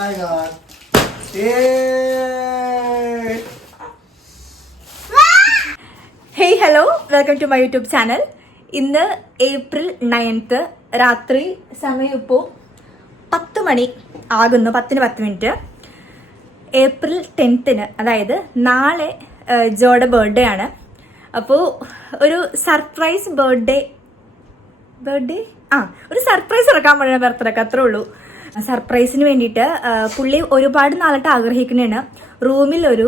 my god. Yay! Hey, hello. Welcome to my YouTube channel. ഇന്ന് April 9th രാത്രി സമയം ഇപ്പോൾ 10 മണി ആകുന്നു, 10:10. April 10th അതായത് നാളെ ജോയുടെ ബർത്ത്ഡേ ആണ്. അപ്പോൾ ഒരു സർപ്രൈസ് ഒരു സർപ്രൈസ് ഇറക്കാൻ പറ്റുന്ന ബർത്ത്ഡേക്ക് അത്രേ ഉള്ളൂ. സർപ്രൈസിന് വേണ്ടിയിട്ട് പുള്ളി ഒരുപാട് നാളായിട്ട് ആഗ്രഹിക്കുന്നതാണ് റൂമിൽ ഒരു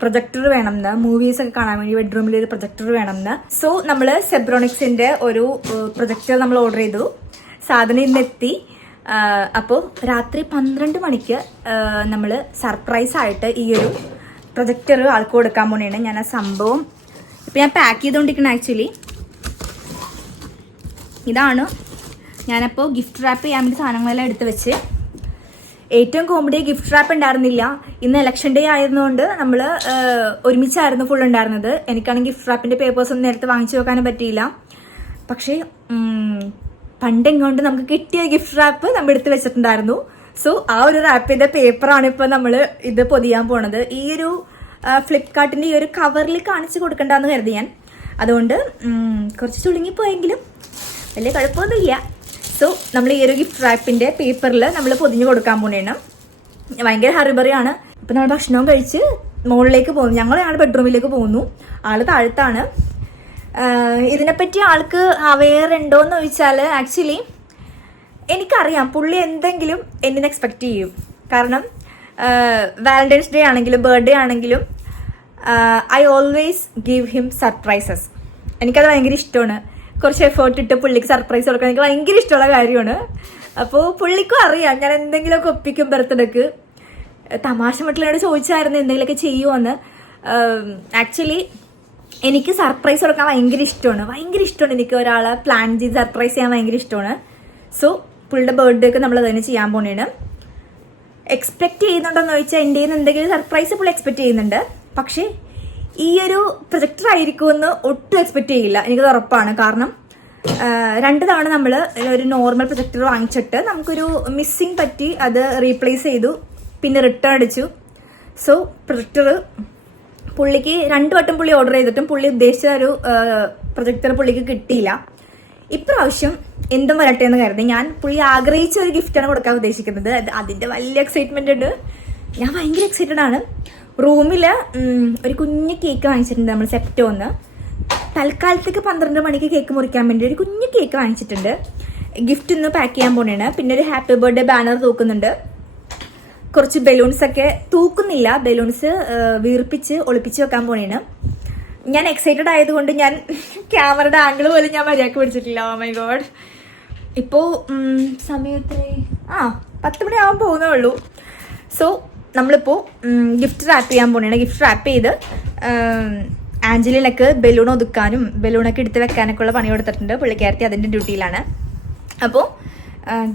പ്രൊജക്ടർ വേണമെന്ന്, മൂവീസ് ഒക്കെ കാണാൻ വേണ്ടി ബെഡ്റൂമിൽ ഒരു പ്രൊജക്ടർ വേണമെന്ന്. സോ നമ്മൾ സെബ്രോണിക്സിന്റെ ഒരു പ്രൊജക്ടർ നമ്മൾ ഓർഡർ ചെയ്തു. സാധനം ഇന്നെത്തി. അപ്പോൾ രാത്രി 12 മണിക്ക് നമ്മൾ സർപ്രൈസ് ആയിട്ട് ഈ ഒരു പ്രൊജക്ടർ ആൾക്ക് കൊടുക്കാൻ പോണെയാണ്. ഞാൻ ആ സംഭവം ഇപ്പം ഞാൻ പാക്ക് ചെയ്തുകൊണ്ടിരിക്കണം. ആക്ച്വലി ഇതാണ്. ഞാനപ്പോൾ ഗിഫ്റ്റ് റാപ്പ് ചെയ്യാൻ വേണ്ടി സാധനങ്ങളെല്ലാം എടുത്ത് വെച്ച്. ഏറ്റവും കോമഡി ഗിഫ്റ്റ് റാപ്പ് ഉണ്ടായിരുന്നില്ല. ഇന്ന് ഇലക്ഷൻ ഡേ ആയിരുന്നുകൊണ്ട് നമ്മൾ ഒരുമിച്ചായിരുന്നു ഫുൾ ഉണ്ടായിരുന്നത്. എനിക്കാണെങ്കിൽ ഗിഫ്റ്റ് റാപ്പിൻ്റെ പേപ്പേഴ്സ് ഒന്നും നേരത്തെ വാങ്ങിച്ചു വെക്കാനും പറ്റിയില്ല. പക്ഷേ പണ്ടെങ്ങോണ്ട് നമുക്ക് കിട്ടിയ ഗിഫ്റ്റ് റാപ്പ് നമ്മൾ എടുത്ത് വെച്ചിട്ടുണ്ടായിരുന്നു. സോ ആ ഒരു റാപ്പിൻ്റെ പേപ്പറാണ് ഇപ്പോൾ നമ്മൾ ഇത് പൊതിയാൻ പോണത്. ഈ ഒരു ഫ്ലിപ്കാർട്ടിൻ്റെ ഈ ഒരു കവറിൽ കാണിച്ച് കൊടുക്കണ്ടെന്ന് കരുതി ഞാൻ. അതുകൊണ്ട് കുറച്ച് ചുളുങ്ങിപ്പോയെങ്കിലും വലിയ കുഴപ്പമൊന്നുമില്ല. സോ നമ്മൾ ഈ ഒരു ഗിഫ്റ്റ് റാപ്പിൻ്റെ പേപ്പറിൽ നമ്മൾ പൊതിഞ്ഞ് കൊടുക്കാൻ പോണേണ്. ഭയങ്കര ഹറിബറിയാണ്. ഇപ്പം നമ്മൾ ഭക്ഷണവും കഴിച്ച് മുകളിലേക്ക് പോകുന്നു. ഞങ്ങളുടെ ബെഡ്റൂമിലേക്ക് പോകുന്നു. ആള് താഴത്താണ്. ഇതിനെപ്പറ്റി ആൾക്ക് അവെയർ ഉണ്ടോയെന്ന് ചോദിച്ചാൽ ആക്ച്വലി എനിക്കറിയാം പുള്ളി എന്തെങ്കിലും എന്നിനെ എക്സ്പെക്റ്റ് ചെയ്യും. കാരണം വാലന്റൈൻസ് ഡേ ആണെങ്കിലും ബർത്ത്ഡേ ആണെങ്കിലും I always give him surprises. എനിക്കത് ഭയങ്കര ഇഷ്ടമാണ്. കുറച്ച് എഫേർട്ട് ഇട്ട് പുള്ളിക്ക് സർപ്രൈസ് കൊടുക്കാൻ എനിക്ക് ഭയങ്കര ഇഷ്ടമുള്ള കാര്യമാണ്. അപ്പോൾ പുള്ളിക്കും അറിയാം ഞാൻ എന്തെങ്കിലുമൊക്കെ ഒപ്പിക്കും ബർത്ത്ഡേക്ക്. തമാശ മറ്റുള്ളവരോട് ചോദിച്ചായിരുന്നു എന്തെങ്കിലുമൊക്കെ ചെയ്യുമോയെന്ന്. ആക്ച്വലി എനിക്ക് സർപ്രൈസ് കൊടുക്കാൻ ഭയങ്കര ഇഷ്ടമാണ്. എനിക്ക് ഒരാളെ പ്ലാൻ ചെയ്ത് സർപ്രൈസ് ചെയ്യാൻ ഭയങ്കര ഇഷ്ടമാണ്. സോ പുള്ളിയുടെ ബർത്ത്ഡേക്ക് നമ്മൾ അതിന് ചെയ്യാൻ പോണേണ്. എക്സ്പെക്ട് ചെയ്യുന്നുണ്ടോയെന്ന് ചോദിച്ചാൽ എൻ്റെ കയ്യിൽ നിന്ന് എന്തെങ്കിലും സർപ്രൈസ് പുള്ളി എക്സ്പെക്ട് ചെയ്യുന്നുണ്ട്. പക്ഷേ ഈ ഒരു പ്രൊജക്ടർ ആയിരിക്കുമെന്ന് ഒട്ടും എക്സ്പെക്ട് ചെയ്യില്ല, എനിക്കത് ഉറപ്പാണ്. കാരണം 2 തവണ നമ്മൾ ഒരു നോർമൽ പ്രൊജക്ടർ വാങ്ങിച്ചിട്ട് നമുക്കൊരു മിസ്സിങ് പറ്റി അത് റീപ്ലേസ് ചെയ്തു, പിന്നെ റിട്ടേൺ അടിച്ചു. സോ പ്രൊജക്ടർ പുള്ളിക്ക് 2 വട്ടം പുള്ളി ഓർഡർ ചെയ്തിട്ടും പുള്ളി ഉദ്ദേശിച്ച ഒരു പ്രൊജക്ടർ പുള്ളിക്ക് കിട്ടിയില്ല. ഇപ്രാവശ്യം എന്തും വരട്ടെ എന്ന് കരുതി ഞാൻ പുള്ളി ആഗ്രഹിച്ച ഒരു ഗിഫ്റ്റാണ് കൊടുക്കാൻ ഉദ്ദേശിക്കുന്നത്. അതിൻ്റെ വലിയ എക്സൈറ്റ്മെന്റ് ഉണ്ട്. ഞാൻ ഭയങ്കര എക്സൈറ്റഡ് ആണ്. റൂമിൽ ഒരു കുഞ്ഞ് കേക്ക് വാങ്ങിച്ചിട്ടുണ്ട് നമ്മൾ സെപ്റ്റോന്ന്. തൽക്കാലത്തേക്ക് 12 മണിക്ക് കേക്ക് മുറിക്കാൻ വേണ്ടി ഒരു കുഞ്ഞ് കേക്ക് വാങ്ങിച്ചിട്ടുണ്ട്. ഗിഫ്റ്റ് ഒന്ന് പാക്ക് ചെയ്യാൻ പോണേണ്. പിന്നെ ഒരു ഹാപ്പി ബർത്ത്ഡേ ബാനർ തൂക്കുന്നുണ്ട്. കുറച്ച് ബലൂൺസ് ഒക്കെ തൂക്കുന്നില്ല, ബലൂൺസ് വീർപ്പിച്ച് ഒളിപ്പിച്ച് വെക്കാൻ പോണേണ്. ഞാൻ എക്സൈറ്റഡ് ആയതുകൊണ്ട് ഞാൻ ക്യാമറയുടെ ആംഗിൾ പോലും ഞാൻ മര്യാദക്ക് പിടിച്ചിട്ടില്ല. Oh my god. ഇപ്പോൾ സമയത്ത് 10 മണിയാവാൻ പോകുന്നേ ഉള്ളൂ. സോ നമ്മളിപ്പോൾ ഗിഫ്റ്റ് റാപ്പ് ചെയ്യാൻ പോണേണ്. ഗിഫ്റ്റ് റാപ്പ് ചെയ്ത് ആഞ്ചലിനൊക്കെ ബലൂൺ ഒതുക്കാനും ബലൂണൊക്കെ എടുത്ത് വെക്കാനൊക്കെ ഉള്ള പണി കൊടുത്തിട്ടുണ്ട്. പുള്ളിക്കാരത്തി അതിൻ്റെ ഡ്യൂട്ടിയിലാണ്. അപ്പോൾ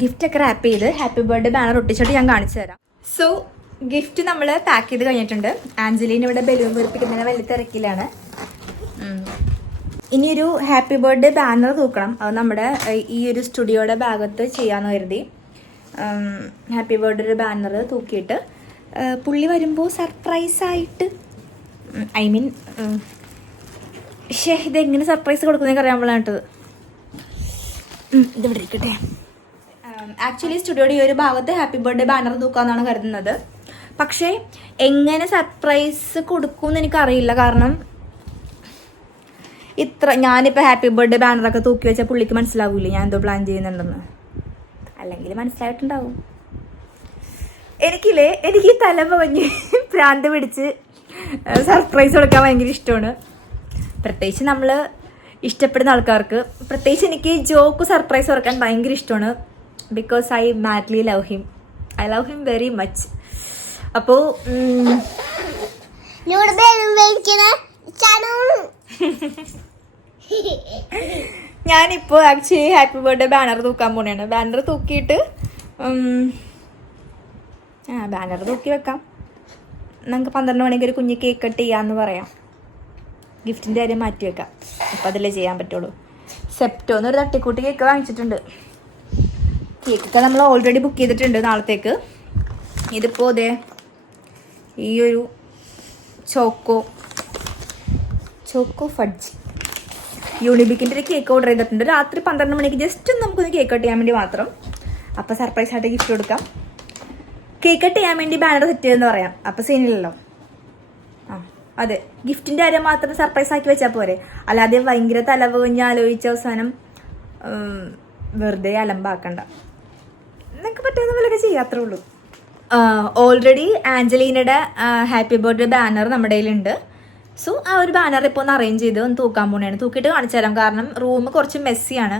ഗിഫ്റ്റൊക്കെ റാപ്പ് ചെയ്ത് ഹാപ്പി ബർത്ത്ഡേ ബാനർ ഒട്ടിച്ചിട്ട് ഞാൻ കാണിച്ചു തരാം. സോ ഗിഫ്റ്റ് നമ്മൾ പാക്ക് ചെയ്ത് കഴിഞ്ഞിട്ടുണ്ട്. ആഞ്ചലിന് ഇവിടെ ബലൂൺ വീർപ്പിക്കുന്നതിന് വലിയ തിരക്കിലാണ്. ഇനിയൊരു ഹാപ്പി ബർത്ത്ഡേ ബാനർ തൂക്കണം. അത് നമ്മുടെ ഈ ഒരു സ്റ്റുഡിയോയുടെ ഭാഗത്ത് ചെയ്യാമെന്ന് കരുതി. ഹാപ്പി ബർത്ത്ഡേ ഒരു ബാനർ തൂക്കിയിട്ട് പുള്ളി വരുമ്പോൾ സർപ്രൈസായിട്ട് ഇതെങ്ങനെ സർപ്രൈസ് കൊടുക്കുന്നതൊക്കെ അറിയാൻ കേട്ടത്. ഇതിവിടെ ഇരിക്കട്ടെ. ആക്ച്വലി സ്റ്റുഡിയോയുടെ ഈ ഒരു ഭാഗത്ത് ഹാപ്പി ബർത്ത്ഡേ ബാനർ തൂക്കാമെന്നാണ് കരുതുന്നത്. പക്ഷേ എങ്ങനെ സർപ്രൈസ് കൊടുക്കുമെന്ന് എനിക്കറിയില്ല. കാരണം ഞാനിപ്പോൾ ഹാപ്പി ബർത്ത്ഡേ ബാനറൊക്കെ തൂക്കി വെച്ചാൽ പുള്ളിക്ക് മനസ്സിലാവൂലേ ഞാൻ എന്തോ പ്ലാൻ ചെയ്യുന്നുണ്ടെന്ന്. അല്ലെങ്കിൽ മനസ്സിലായിട്ടുണ്ടാവും. എനിക്ക് ഈ തലമുറഞ്ഞ് ഭ്രാന്ത് പിടിച്ച് സർപ്രൈസ് കൊടുക്കാൻ ഭയങ്കര ഇഷ്ടമാണ്. പ്രത്യേകിച്ച് നമ്മൾ ഇഷ്ടപ്പെടുന്ന ആൾക്കാർക്ക്. പ്രത്യേകിച്ച് എനിക്ക് ജോക്ക് സർപ്രൈസ് കൊടുക്കാൻ ഭയങ്കര ഇഷ്ടമാണ്. Because I madly love him. I love him very much. അപ്പോൾ ഞാനിപ്പോൾ ആക്ച്വലി ഹാപ്പി ബർത്ത്ഡേ ബാനർ തൂക്കാൻ പോണേണ്. ബാനർ തൂക്കിയിട്ട് ബാനർ തൂക്കി വെക്കാം. നമുക്ക് 12 മണിക്ക് ഒരു കുഞ്ഞ് കേക്ക് കട്ട് ചെയ്യാമെന്ന് പറയാം. ഗിഫ്റ്റിൻ്റെ കാര്യം മാറ്റി വെക്കാം. അപ്പം അതിലേ ചെയ്യാൻ പറ്റുള്ളൂ. സെപ്റ്റോന്നൊരു തട്ടിക്കൂട്ടി കേക്ക് വാങ്ങിച്ചിട്ടുണ്ട്. കേക്കൊക്കെ നമ്മൾ ഓൾറെഡി ബുക്ക് ചെയ്തിട്ടുണ്ട് നാളത്തേക്ക്. ഇതിപ്പോൾ അതെ ഈ ഒരു ചോക്കോ ഫഡ്ജ് യൂണിബിക്കിൻ്റെ ഒരു കേക്ക് ഓർഡർ ചെയ്തിട്ടുണ്ട്. രാത്രി 12 മണിക്ക് ജസ്റ്റ് നമുക്കൊന്ന് കേക്ക് കട്ട് ചെയ്യാൻ വേണ്ടി മാത്രം. അപ്പോൾ സർപ്രൈസ് ആയിട്ട് ഗിഫ്റ്റ് കൊടുക്കാം. കേക്ക് കട്ട് ചെയ്യാൻ വേണ്ടി ബാനർ സെറ്റ് ചെയ്തെന്ന് പറയാം. അപ്പോൾ സീനില്ലല്ലോ. അതെ, ഗിഫ്റ്റിൻ്റെ കാര്യം മാത്രം സർപ്രൈസ് ആക്കി വെച്ചാൽ പോരെ. അല്ലാതെ ഭയങ്കര തലവുകഞ്ഞ് ആലോചിച്ച അവസാനം വെറുതെ അലമ്പാക്കണ്ട. എന്നൊക്കെ പറ്റുന്ന പോലെയൊക്കെ ചെയ്യാത്രേ ഉള്ളൂ. ഓൾറെഡി ആഞ്ചലീനയുടെ ഹാപ്പി ബർത്ത്ഡേ ബാനർ നമ്മുടെ കയ്യിലുണ്ട്. സോ ആ ഒരു ബാനർ ഇപ്പോൾ ഒന്ന് അറേഞ്ച് ചെയ്ത് ഒന്ന് തൂക്കാൻ പോകണേണ്. തൂക്കിയിട്ട് കാണിച്ചു തരാം. കാരണം റൂം കുറച്ച് മെസ്സിയാണ്.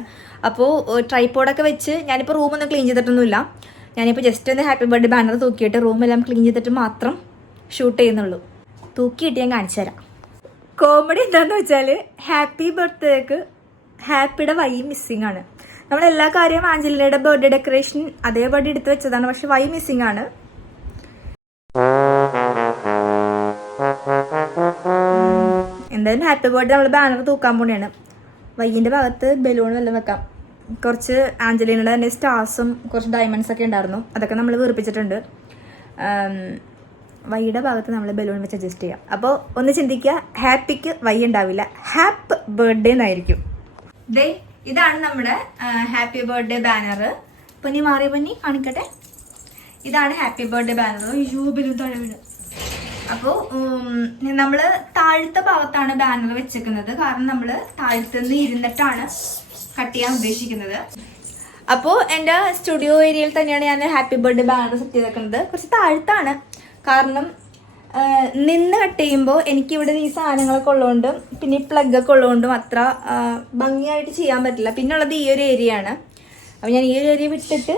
അപ്പോൾ ട്രൈപോഡൊക്കെ വെച്ച് ഞാനിപ്പോൾ റൂമൊന്നും ക്ലീൻ ചെയ്തിട്ടൊന്നുമില്ല. ഞാനിപ്പോൾ ജസ്റ്റ് ഒന്ന് ഹാപ്പി ബർത്ത്ഡേ ബാനർ തൂക്കിയിട്ട് റൂമെല്ലാം ക്ലീൻ ചെയ്തിട്ട് മാത്രം ഷൂട്ട് ചെയ്യുന്നുള്ളൂ. തൂക്കിയിട്ട് ഞാൻ കാണിച്ചു തരാം. കോമഡി എന്താണെന്ന് വെച്ചാൽ ഹാപ്പി ബർത്ത്ഡേക്ക് ഹാപ്പിയുടെ വൈ മിസ്സിങ് ആണ്. നമ്മളെല്ലാ കാര്യവും ആഞ്ചലിനയുടെ ബർത്ത്ഡേ ഡെക്കറേഷൻ അതേപടി എടുത്ത് വെച്ചതാണ്. പക്ഷെ വൈ മിസ്സിങ് ആണ്. എന്തായാലും ഹാപ്പി ബർത്ത്ഡേ നമ്മൾ ബാനർ തൂക്കാൻ പോണെയാണ്. വൈകിൻ്റെ ഭാഗത്ത് ബലൂൺ വല്ലതും വെക്കാം. കുറച്ച് ആഞ്ചലീനയുടെ തന്നെ സ്റ്റാർസും കുറച്ച് ഡയമണ്ട്സ് ഒക്കെ ഉണ്ടായിരുന്നു. അതൊക്കെ നമ്മൾ വീർപ്പിച്ചിട്ടുണ്ട്. വൈയുടെ ഭാഗത്ത് നമ്മൾ ബലൂൺ വെച്ച് അഡ്ജസ്റ്റ് ചെയ്യാം. അപ്പോൾ ഒന്ന് ചിന്തിക്കുക, ഹാപ്പിക്ക് വൈ ഉണ്ടാവില്ല, ഹാപ്പി ബർത്ത്ഡേ എന്നായിരിക്കും. ദേ ഇതാണ് നമ്മുടെ ഹാപ്പി ബർത്ത്ഡേ ബാനർ. പൊന്നി മാറിയ പൊന്നി കാണിക്കട്ടെ. ഇതാണ് ഹാപ്പി ബർത്ത്ഡേ ബാനർ. അയ്യോ ബലൂൺ താഴെ വീണ്. അപ്പോൾ നമ്മൾ താഴത്തെ ഭാഗത്താണ് ബാനർ വെച്ചേക്കുന്നത്. കാരണം നമ്മൾ താഴത്തുനിന്ന് ഇരുന്നിട്ടാണ് കട്ട് ചെയ്യാൻ ഉദ്ദേശിക്കുന്നത്. അപ്പോൾ എൻ്റെ സ്റ്റുഡിയോ ഏരിയയിൽ തന്നെയാണ് ഞാൻ ഹാപ്പി ബർത്ത്ഡേ ബാനർ സെറ്റ് ചെയ്തേക്കുന്നത്. കുറച്ച് താഴത്താണ്. കാരണം നിന്ന് കട്ട് ചെയ്യുമ്പോൾ എനിക്കിവിടെ ഈ സാധനങ്ങളൊക്കെ ഉള്ളതുകൊണ്ടും പിന്നെ ഈ പ്ലഗൊക്കെ ഉള്ളതുകൊണ്ടും അത്ര ഭംഗിയായിട്ട് ചെയ്യാൻ പറ്റില്ല. പിന്നെ ഉള്ളത് ഈ ഒരു ഏരിയ ആണ്. അപ്പോൾ ഞാൻ ഈ ഒരു ഏരിയ വിട്ടിട്ട്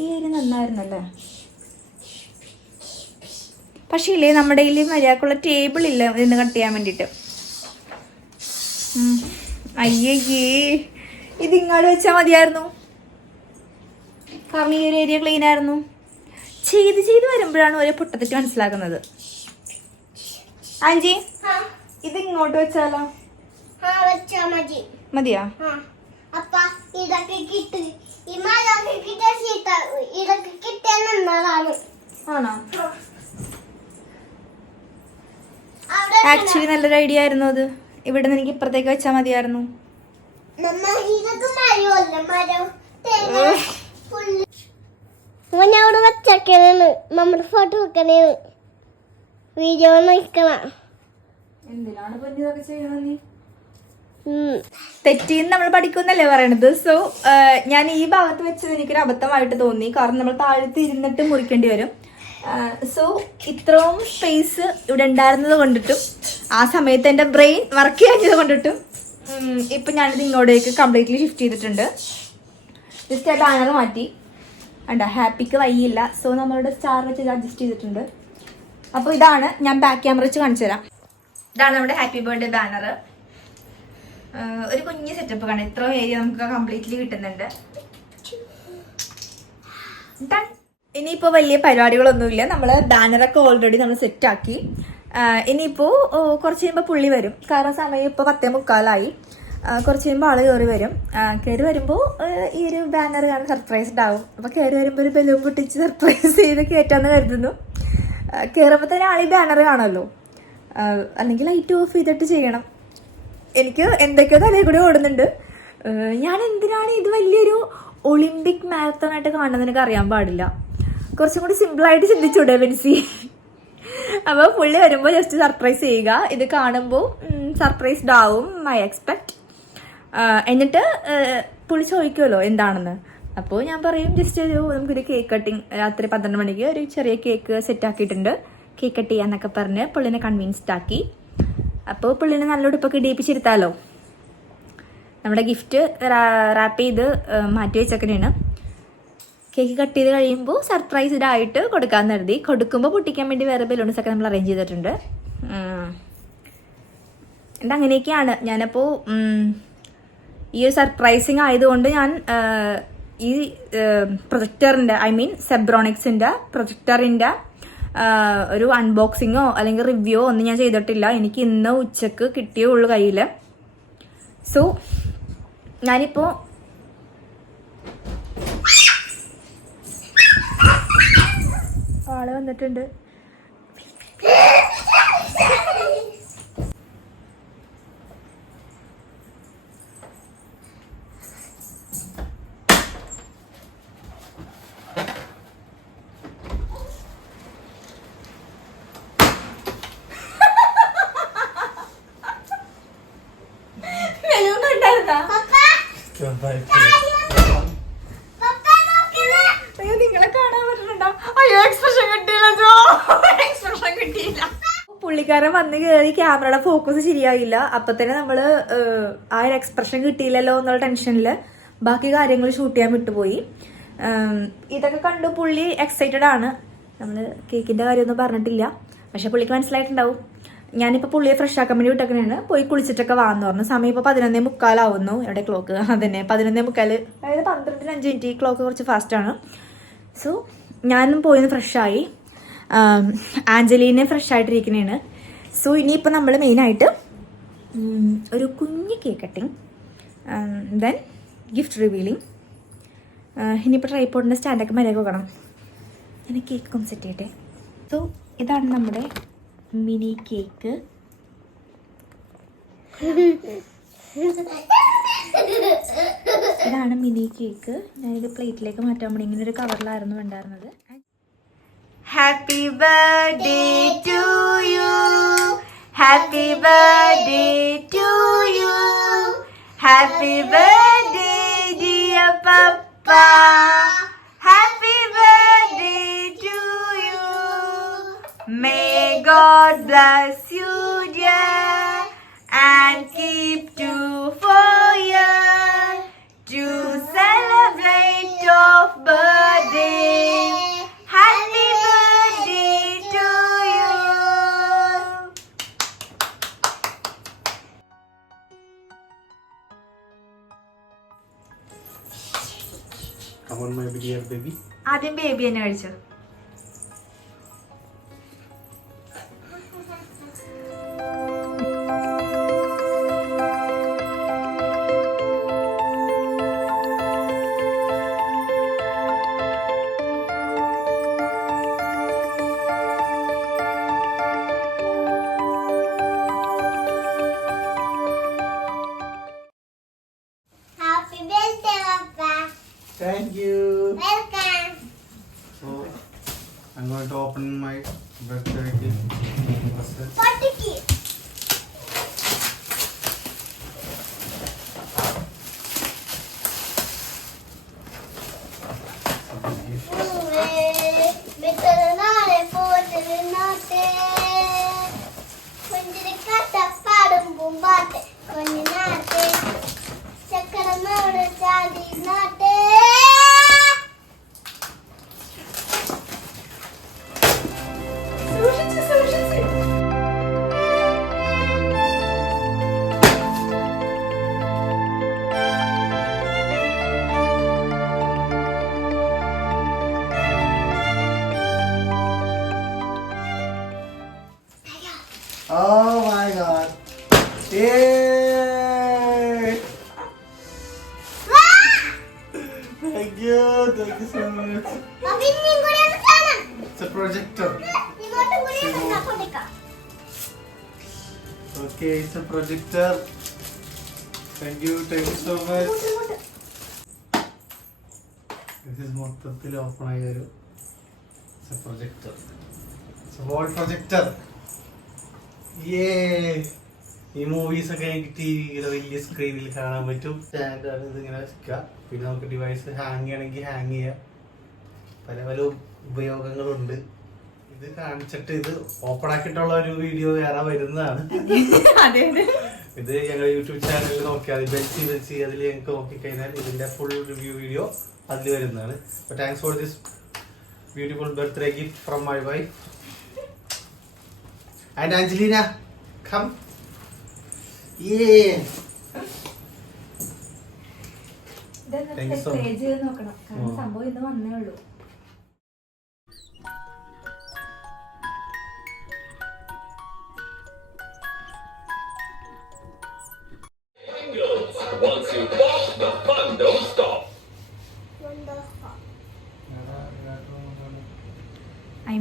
ഈ ഏരിയ നന്നായിരുന്നല്ലേ. പക്ഷേ ഇല്ലേ നമ്മുടെ കയ്യിൽ മര്യാദക്കുള്ള ടേബിൾ ഇല്ല നിന്ന് കട്ട് ചെയ്യാൻ വേണ്ടിയിട്ട്. അയ്യേ ഇതിങ്ങോട്ട് വെച്ചാൽ മതിയായിരുന്നു. കാരണം ഈ ഒരു ഏരിയ ക്ലീൻ ആയിരുന്നു. ചെയ്ത് വരുമ്പോഴാണ് ഒരേ പൊട്ടത്തിട്ട് മനസ്സിലാക്കുന്നത്. ആൻജി ഇത് ഇങ്ങോട്ട് വെച്ചാലോ? മതിയാ? ആണോ? ആക്ച്വലി നല്ലൊരു ഐഡിയ ആയിരുന്നു അത്. ഇവിടെ നിന്ന് എനിക്ക് ഇപ്പുറത്തേക്ക് വെച്ചാൽ മതിയായിരുന്നു. അവിടെ വെച്ചേക്കാണ് നമ്മുടെ ഫോട്ടോ വെക്കണേ. വീഡിയോ നോക്കണം. എന്തിനാണ് ഇതൊക്കെ ചെയ്യണത്? നീ തെറ്റിന്ന് നമ്മൾ പഠിക്കുന്നല്ലേ പറയണത്. സോ ഞാൻ ഈ ഭാഗത്ത് വെച്ചത് എനിക്കൊരു അബദ്ധമായിട്ട് തോന്നി. കാരണം നമ്മൾ താഴത്ത് ഇരുന്നിട്ട് മുറിക്കേണ്ടി വരും. സോ ഇത്രയും സ്പേസ് ഇവിടെ ഉണ്ടായിരുന്നത് കൊണ്ടിട്ടും ആ സമയത്ത് എൻ്റെ ബ്രെയിൻ വർക്ക് ചെയ്യാഞ്ഞത് കൊണ്ടിട്ടും ഇപ്പം ഞാനിത് ഇങ്ങോട്ടേക്ക് കംപ്ലീറ്റ്ലി ഷിഫ്റ്റ് ചെയ്തിട്ടുണ്ട്. ജസ്റ്റ് ആ ബാനർ മാറ്റി. അണ്ട ഹാപ്പിക്ക് വയ്യില്ല. സോ നമ്മളുടെ സ്റ്റാർ വെച്ച് അഡ്ജസ്റ്റ് ചെയ്തിട്ടുണ്ട്. അപ്പോൾ ഇതാണ് ഞാൻ ബാക്ക് ക്യാമറ വെച്ച് കാണിച്ചു തരാം. ഇതാണ് നമ്മുടെ ഹാപ്പി ബർത്ത്ഡേ ബാനർ. ഒരു കുഞ്ഞ് സെറ്റപ്പ് കാണാം. ഇത്രയും ഏരിയ നമുക്ക് കംപ്ലീറ്റ്ലി കിട്ടുന്നുണ്ട്. ഇനിയിപ്പോൾ വലിയ പരിപാടികളൊന്നുമില്ല. നമ്മൾ ബാനറൊക്കെ ഓൾറെഡി നമ്മൾ സെറ്റാക്കി. ഇനിയിപ്പോൾ കുറച്ച് കഴിയുമ്പോൾ പുള്ളി വരും. കാരണം സമയം ഇപ്പോൾ 10:45. കുറച്ച് കഴിയുമ്പോൾ ആൾ കയറി വരും. കയറി വരുമ്പോൾ ഈ ഒരു ബാനർ കാണാൻ സർപ്രൈസ്ഡ് ആവും. അപ്പോൾ കയറി വരുമ്പോൾ ഒരു ബലൂൺ പൊട്ടിച്ച് സർപ്രൈസ് ചെയ്ത് കയറ്റാമെന്ന് കരുതുന്നു. കയറുമ്പോൾ തന്നെ ആൾ ഈ ബാനർ കാണുമല്ലോ. അല്ലെങ്കിൽ ലൈറ്റ് ഓഫ് ചെയ്തിട്ട് ചെയ്യണം. എനിക്ക് എന്തൊക്കെയോ തലയിൽ കൂടി ഓടുന്നുണ്ട്. ഞാൻ എന്തിനാണ് ഇത് വലിയൊരു ഒളിമ്പിക് മാരത്തോൺ ആയിട്ട് കാണുന്നത് എനിക്ക് അറിയാൻ പാടില്ല. കുറച്ചും കൂടി സിമ്പിളായിട്ട് ചിന്തിച്ചൂടെ ബെൻസി? അപ്പോൾ പുള്ളി വരുമ്പോൾ ജസ്റ്റ് സർപ്രൈസ് ചെയ്യുക. ഇത് കാണുമ്പോൾ സർപ്രൈസ്ഡ് ആവും ഐ എക്സ്പെക്ട്. എന്നിട്ട് പുള്ളി ചോദിക്കുമല്ലോ എന്താണെന്ന്. അപ്പോൾ ഞാൻ പറയും ജസ്റ്റ് നമുക്കൊരു കേക്ക് കട്ടിങ് രാത്രി 12 മണിക്ക് ഒരു ചെറിയ കേക്ക് സെറ്റ് ആക്കിയിട്ടുണ്ട്, കേക്ക് കട്ട് ചെയ്യാന്നൊക്കെ പറഞ്ഞ് പുള്ളിനെ കൺവിൻസ്ഡ് ആക്കി. അപ്പോൾ പുള്ളിനെ നല്ല ഉടുപ്പൊക്കെ ഇടിയിപ്പിച്ചിരുത്താലോ. നമ്മുടെ ഗിഫ്റ്റ് റാപ്പ് ചെയ്ത് മാറ്റി വെച്ചൊക്കെയാണ്. കേക്ക് കട്ട് ചെയ്ത് കഴിയുമ്പോൾ സർപ്രൈസ്ഡ് ആയിട്ട് കൊടുക്കാമെന്ന് കരുതി. കൊടുക്കുമ്പോൾ പൊട്ടിക്കാൻ വേണ്ടി വേറെ ബലൂൺസൊക്കെ നമ്മൾ അറേഞ്ച് ചെയ്തിട്ടുണ്ട്. എന്താ അങ്ങനെയൊക്കെയാണ്. ഞാനപ്പോൾ ഈ ഒരു സർപ്രൈസിങ് ആയതുകൊണ്ട് ഞാൻ ഈ പ്രൊജക്ടറിൻ്റെ സെബ്രോണിക്സിൻ്റെ പ്രൊജക്ടറിൻ്റെ ഒരു അൺബോക്സിങ്ങോ അല്ലെങ്കിൽ റിവ്യൂ ഒന്നും ഞാൻ ചെയ്തിട്ടില്ല. എനിക്ക് ഇന്ന് ഉച്ചക്ക് കിട്ടിയുള്ളൂ കയ്യിൽ. സോ ഞാനിപ്പോൾ ആള് വന്നിട്ടുണ്ട്. അയ്യോ നിങ്ങളെ കാണാൻ പറ്റുന്നുണ്ടോ? അയ്യോ എക്സ്പ്രഷൻ കിട്ടിയില്ല, എക്സ്പ്രഷൻ കിട്ടിയില്ല. പുള്ളിക്കാരൻ വന്ന് കയറി ക്യാമറയുടെ ഫോക്കസ് ശരിയായില്ല. അപ്പൊ തന്നെ നമ്മള് ആ ഒരു എക്സ്പ്രഷൻ കിട്ടിയില്ലല്ലോ എന്നുള്ള ടെൻഷനില് ബാക്കി കാര്യങ്ങൾ ഷൂട്ട് ചെയ്യാൻ വിട്ടുപോയി. ഇതൊക്കെ കണ്ടു പുള്ളി എക്സൈറ്റഡ് ആണ്. നമ്മള് കേക്കിന്റെ കാര്യമൊന്നും പറഞ്ഞിട്ടില്ല, പക്ഷെ പുള്ളിക്ക് മനസ്സിലായിട്ടുണ്ടാവും. ഞാനിപ്പോൾ പുള്ളിയെ ഫ്രഷ് ആക്കാൻ വേണ്ടി വിട്ടൊക്കെയാണ്. പോയി കുളിച്ചിട്ടൊക്കെ വാന്ന് പറഞ്ഞു. സമയം ഇപ്പോൾ 11:45 എവിടെ ക്ലോക്ക് അതന്നെ 11:45, അതായത് 12:05. ഈ ക്ലോക്ക് കുറച്ച് ഫാസ്റ്റാണ്. സോ ഞാനും പോയിന്ന് ഫ്രഷായി. ആഞ്ചലീനെ ഫ്രഷ് ആയിട്ടിരിക്കുന്നതാണ്. സോ ഇനിയിപ്പോൾ നമ്മൾ മെയിനായിട്ട് ഒരു കുഞ്ഞ് cake cutting, then gift revealing. ഇനിയിപ്പോൾ ട്രൈപോഡിൻ്റെ സ്റ്റാൻഡൊക്കെ മര്യാദ വെക്കണം. ഞാൻ കേക്ക് ഒന്ന് സെറ്റ് ചെയ്യട്ടെ. സോ ഇതാണ് നമ്മുടെ മിനി കേക്ക്. ഇതാണ് മിനി കേക്ക്. ഞാനിത് പ്ലേറ്റിലേക്ക് മാറ്റാൻ വേണ്ടി ഇങ്ങനെ ഒരു കവറിലായിരുന്നു ഉണ്ടായിരുന്നത്. Happy birthday to you, happy birthday to you, happy birthday dear papa, happy birthday to you. May God bless you, dear, and keep you for years to celebrate your birthday. Happy birthday to you. Come on, my dear baby. ആദ്യം baby തന്നെ കഴിച്ചോ. Happy birthday, Papa. Thank you. Welcome. So, I'm going to open my birthday gift. Potiki. Mettere fotere notte. Quindi canta fare un bombate con i nate. Cercare amore gialli notte. Oh my god. Yay! Thank you so much. Papi ini gue yang sana. It's a projector. Ini mau gue yang sana poteka. Okay, it's a projector. Thank you so much. This is മൊത്തത്തിൽ open ആയ ഒരു projector. വാൾ projector. ഈ movies ഒക്കെ എനിക്ക് ടിവിയിലെ വലിയ സ്ക്രീനിൽ കാണാൻ പറ്റും. സ്റ്റാൻഡാണ് ഇതിങ്ങനെ വെക്കുക. പിന്നെ നമുക്ക് ഡിവൈസ് ഹാങ് ചെയ്യണമെങ്കിൽ ഹാങ് ചെയ്യാം. പല പല ഉപയോഗങ്ങളുണ്ട്. ഇത് കാണിച്ചിട്ട് ഇത് ഓപ്പൺ ആക്കിയിട്ടുള്ള ഒരു വീഡിയോ വേറെ വരുന്നതാണ്. ഇത് ഞങ്ങൾ യൂട്യൂബ് ചാനലിൽ നോക്കിയാൽ ബെൽസി അതിൽ ഞങ്ങൾക്ക് നോക്കിക്കഴിഞ്ഞാൽ ഇതിന്റെ ഫുൾ റിവ്യൂ വീഡിയോ അതിൽ വരുന്നതാണ്. അപ്പോൾ thanks for this beautiful birthday gift from my wife and Angelina. Come. Thank you so much. നോക്കണം, കാരണം സംഭവം ഇത് വന്നേ ഉള്ളൂ. Once you pop, the fun don't stop. I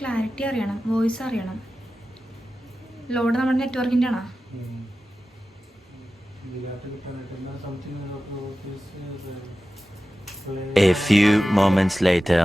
clarity അറിയണം, വോയിസ് അറിയണം. ലോഡ് നമ്മുടെ നെറ്റ്വർക്കിൻ്റെ ആണോ? A few moments later.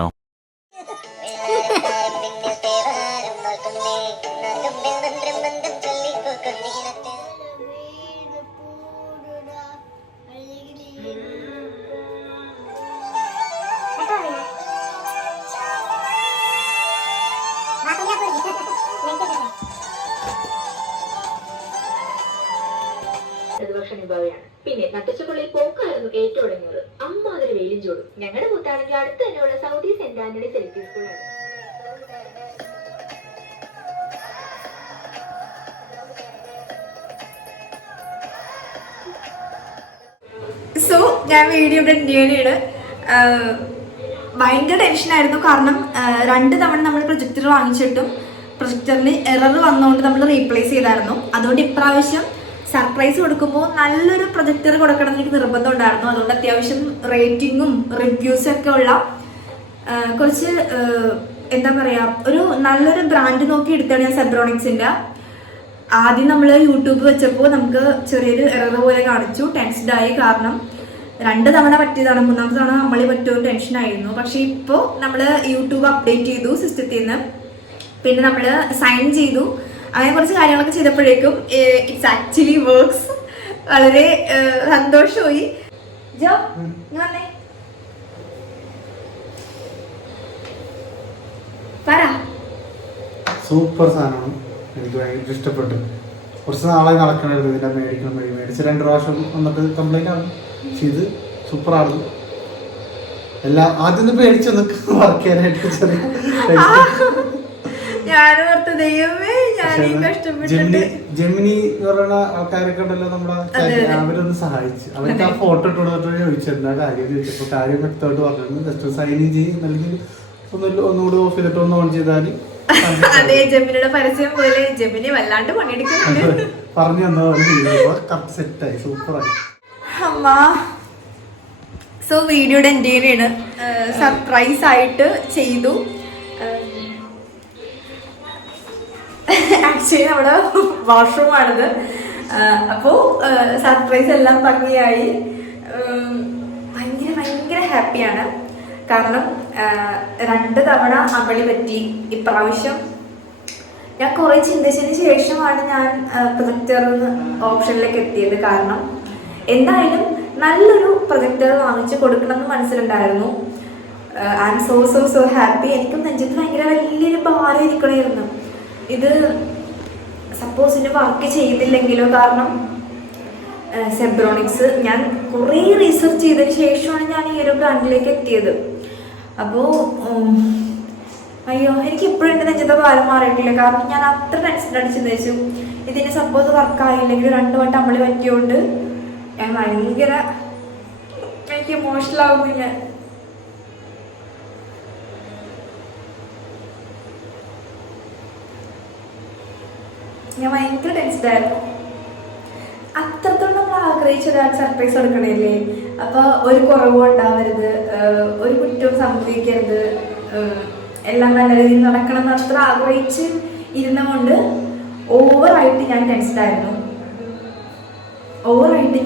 പ്രതിപക്ഷ വിഭാവയാണ്. പിന്നെ നട്ടച്ചപ്പള്ളിയിൽ പോക്കായിരുന്നു ഏറ്റവും അടങ്ങിയത്. അമ്മാതിരി വെയിലും ചൂടും. ഞങ്ങളുടെ കൂത്താണെങ്കിൽ അടുത്ത് തന്നെയുള്ള സൗദി സെന്റ് ആന്റണി സെലക്ടീവ് സ്കൂളാണ്. സോ ഞാൻ വീഡിയോ ഇവിടെ ചെയ്യണേണ്. ഭയങ്കര ടെൻഷനായിരുന്നു. കാരണം 2 തവണ നമ്മൾ പ്രൊജക്ടർ വാങ്ങിച്ചിട്ടും പ്രൊജക്ടറിന് എറർ വന്നുകൊണ്ട് നമ്മൾ റീപ്ലേസ് ചെയ്തായിരുന്നു. അതുകൊണ്ട് ഇപ്രാവശ്യം സർപ്രൈസ് കൊടുക്കുമ്പോൾ നല്ലൊരു പ്രൊജക്ടർ കൊടുക്കണം എന്ന് എനിക്ക് നിർബന്ധം ഉണ്ടായിരുന്നു. അതുകൊണ്ട് അത്യാവശ്യം റേറ്റിങ്ങും റിവ്യൂസും ഒക്കെ ഉള്ള കുറച്ച് എന്താ പറയുക, ഒരു നല്ലൊരു ബ്രാൻഡ് നോക്കി എടുത്താണ് ഞാൻ സെബ്രോണിക്സിൻ്റെ. ആദ്യം നമ്മൾ യൂട്യൂബ് വെച്ചപ്പോൾ നമുക്ക് ചെറിയൊരു എറർ പോലെ കാണിച്ചു. ടെൻഷനായി. കാരണം 2 തവണ പറ്റിയതാണ്. 3ാമത്തെ തവണ നമ്മളെ പറ്റുമോ ടെൻഷനായിരുന്നു. പക്ഷെ ഇപ്പോൾ നമ്മൾ യൂട്യൂബ് അപ്ഡേറ്റ് ചെയ്തു സിസ്റ്റത്തിൽ നിന്ന്. പിന്നെ നമ്മൾ സൈൻ ചെയ്തു. അങ്ങനെ കുറച്ച് കാര്യങ്ങളൊക്കെ ചെയ്തപ്പോഴേക്കും ഇറ്റ്സ് ആക്ച്വലി വർക്ക്സ്. വളരെ സന്തോഷമായി. ജോ വന്നേ പറ. സൂപ്പർ സാധനമാണ്. എനിക്ക് ഭയങ്കര ഇഷ്ടപ്പെട്ടു. കുറച്ച് നാളെ നടക്കണമായിരുന്നു ഇതിൻ്റെ മേടിക്കണം. മേടിച്ച് 2 പ്രാവശ്യം വന്നിട്ട് കംപ്ലൈൻ്റ് ആണ്. പക്ഷെ ഇത് സൂപ്പറാണ്. എല്ലാം ആദ്യം പേടിച്ചു നിൽക്കുന്ന വർക്ക് ചെയ്യാനായിട്ട് ചെറിയ ജെമിനി എന്ന് പറയുന്ന ആൾക്കാരൊക്കെ ഉണ്ടല്ലോ നമ്മളെ, അവരൊന്ന് സഹായിച്ചു. അവർക്ക് ആ ഫോട്ടോ ഇട്ട് കൊടുത്തിട്ട് ചോദിച്ചെന്താ കാര്യം ചോദിച്ചപ്പോ കാര്യം വ്യക്തമായിട്ട് പറഞ്ഞു. ജസ്റ്റ് സൈൻ ചെയ്യും, അല്ലെങ്കിൽ ഒന്നുകൂടി ഓഫ് ചെയ്തിട്ട് ഒന്ന് ഓൺ ചെയ്താൽ അതെ ജെമിനിയുടെ പരസ്യം പോലെ ജെമിനി വല്ലാണ്ട് പണിയെടുക്കുന്നുണ്ട്. പറഞ്ഞു തന്നോ കറക്റ്റ് സെറ്റായി, സൂപ്പറായി. അമ്മ സോ വീഡിയോയുടെ എൻ്റെ സർപ്രൈസ് ആയിട്ട് ചെയ്തു. ആക്ച്വലി നമ്മുടെ വാഷ്റൂമാണിത്. അപ്പോൾ സർപ്രൈസ് എല്ലാം ഭംഗിയായി. ഭയങ്കര ഭയങ്കര ഹാപ്പിയാണ്. കാരണം 2 തവണ അമളി പറ്റി. ഇപ്രാവശ്യം ഞാൻ കുറേ ചിന്തിച്ചതിന് ശേഷമാണ് ഞാൻ പ്രൊജക്ടർ ഓപ്ഷനിലേക്ക് എത്തിയത്. കാരണം എന്തായാലും നല്ലൊരു പ്രൊജക്ടർ വാങ്ങിച്ച് കൊടുക്കണം എന്ന് മനസ്സിലുണ്ടായിരുന്നു. I am so so so happy. എനിക്കും നെഞ്ചത്ത് ഭയങ്കര വലിയൊരു ഭാരം ഇരിക്കണമായിരുന്നു. ഇത് സപ്പോസ് ഇതിന് വർക്ക് ചെയ്തില്ലെങ്കിലോ. കാരണം സെബ്രോണിക്സ് ഞാൻ കുറേ റിസർച്ച് ചെയ്തതിന് ശേഷമാണ് ഞാൻ ഈ ഒരു ബ്രാൻഡിലേക്ക് എത്തിയത്. അപ്പോൾ അയ്യോ, എനിക്ക് ഇപ്പോഴും എൻ്റെ നെഞ്ചത്തെ ഭാരം മാറിയിട്ടില്ല. കാരണം ഞാൻ അത്ര ടെൻഷൻ അടിച്ചു വെച്ചു. ഇതിന് സപ്പോസ് വർക്കായില്ലെങ്കിൽ 2 വട്ടം അമ്മളി പറ്റിയോണ്ട് ഞാൻ ഭയങ്കര എനിക്ക് ഇമോഷണൽ ആവുന്നു. ഞാൻ ഭയങ്കര ടെൻഷനായിരുന്നു. അത്രത്തോളം നമ്മൾ ആഗ്രഹിച്ച ഒരാൾക്ക് സർപ്രൈസ് കൊടുക്കണല്ലേ. അപ്പോൾ ഒരു കുറവും ഉണ്ടാവരുത്, ഒരു കുറ്റവും സംഭവിക്കരുത്, എല്ലാം നല്ല രീതിയിൽ നടക്കണം എന്ന് അത്ര ആഗ്രഹിച്ച് ഇരുന്നുകൊണ്ട് ഓവറായിട്ട് ഞാൻ ടെൻഷനായിരുന്നു. ഓവറായിട്ട്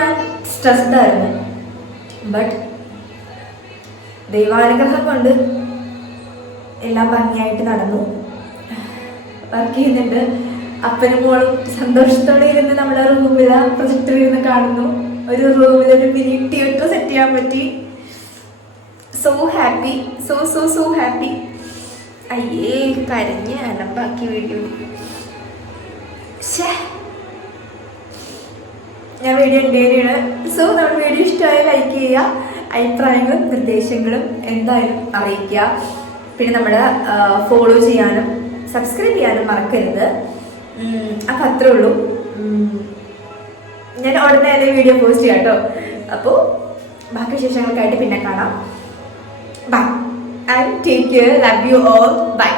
ഞാൻ സ്ട്രെസ്ഡ് ആയിരുന്നു. ബട്ട് ദൈവാനുഗ്രഹം കൊണ്ട് എല്ലാം ഭംഗിയായിട്ട് നടന്നു. വർക്ക് ചെയ്യുന്നുണ്ട്. അപ്പനും മോളും സന്തോഷത്തോടെ ഇരുന്ന് നമ്മുടെ റൂമിൽ പ്രൊജക്ടർ ഇരുന്ന് കാണുന്നു. ഒരു റൂമിൽ ഒരു മിനി തിയേറ്റർ സെറ്റ് ചെയ്യാൻ പറ്റി. So happy, so so so happy. അയ്യേ കരഞ്ഞ് അലമ്പാക്കി വീഡിയോ. ഞാൻ വീഡിയോ എൻ്റെയാണ്. സോ നമ്മുടെ വീഡിയോ ഇഷ്ടമായ ലൈക്ക് ചെയ്യുക. അഭിപ്രായങ്ങളും നിർദ്ദേശങ്ങളും എന്തായാലും അറിയിക്കുക. പിന്നെ നമ്മൾ ഫോളോ ചെയ്യാനും സബ്സ്ക്രൈബ് ചെയ്യാനും മറക്കരുത്. അപ്പം അത്രേ ഉള്ളൂ. ഞാൻ ഉടനെ വീഡിയോ പോസ്റ്റ് ചെയ്യാം കേട്ടോ. അപ്പോൾ ബാക്കി വിശേഷങ്ങൾക്കായിട്ട് പിന്നെ കാണാം. Bye and take care. Love you all. By.